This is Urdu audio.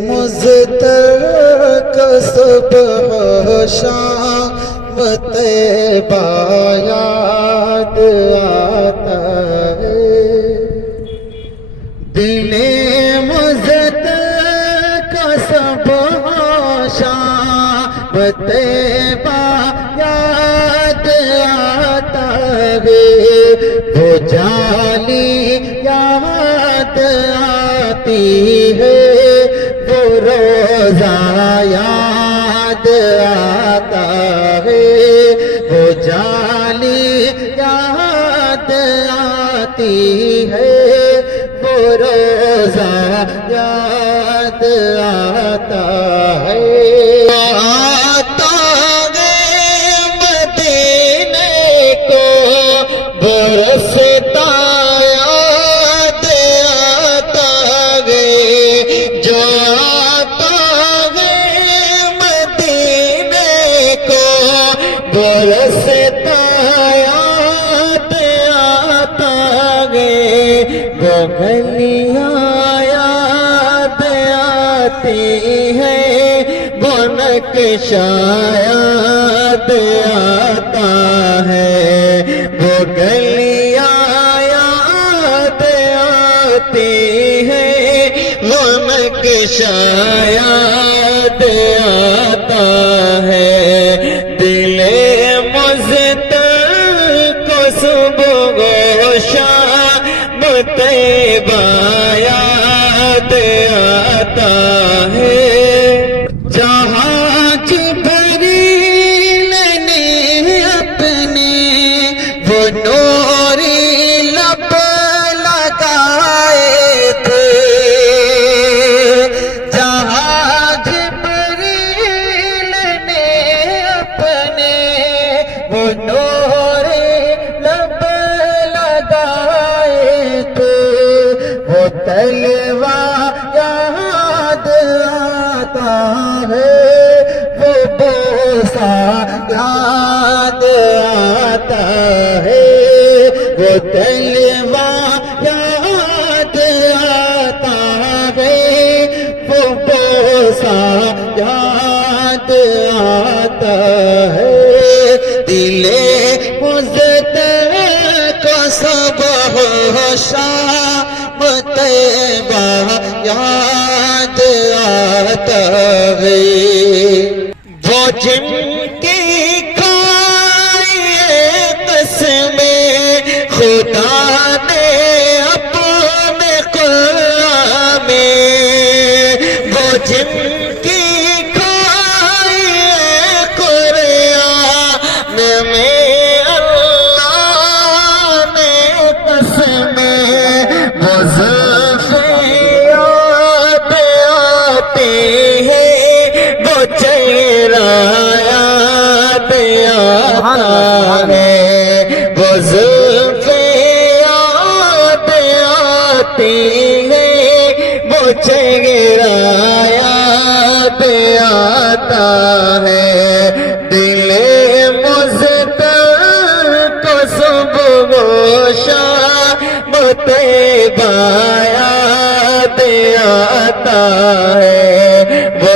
مزتر کا صبح شام طیبہ یاد آتا ہے، دل مزتر کا صبح شام طیبہ یاد آتا ہے، وہ جالی یاد آتی ہے، وہ روزہ یاد آتا ہے، وہ جالی یاد آتی ہے، وہ روزہ یاد آتا ہے۔ آتا ہے مدینے کو برستا یاد آتا ہے، جو آتا ہے مدینے کو برستا یاد آتا ہے، وہ گلیاں یاد آتی ہے، وہ نقشہ یاد آتا ہے، وہ گلیاں یاد آتی ہے، وہ نقشہ یاد آتا ہے، دل مزتر کو صبح و شام طیبہ یاد آتا ہے، جہاں جبریل نے اپنے وہ نوری لب لگائے تھے، جہاں جبریل نے اپنے وہ نوری لب لگائے تھے، وہ تلوار یاد آتا ہے، وہ بوسہ یاد آتا ہے، وہ تلوار یاد آتا ہے، وہ بوسہ یاد آتا ہے، دل مزتر کو صبح و شام طیبہ یاد آتا ہے، وہ جن کی کھائے قسمیں خدا نے اپنے قرآن میں، وہ جن کی کھائے قرآن میں اللہ نے قسمیں، وہ زلفیں یاد آتی ہے، وہ چہرہ یاد آتا ہے، وہ زلفیں یاد آتی ہے، وہ چہرہ یاد آتا ہے، دل مزتر کو صبح و شام طیبہ یاد آتا ہے، وہ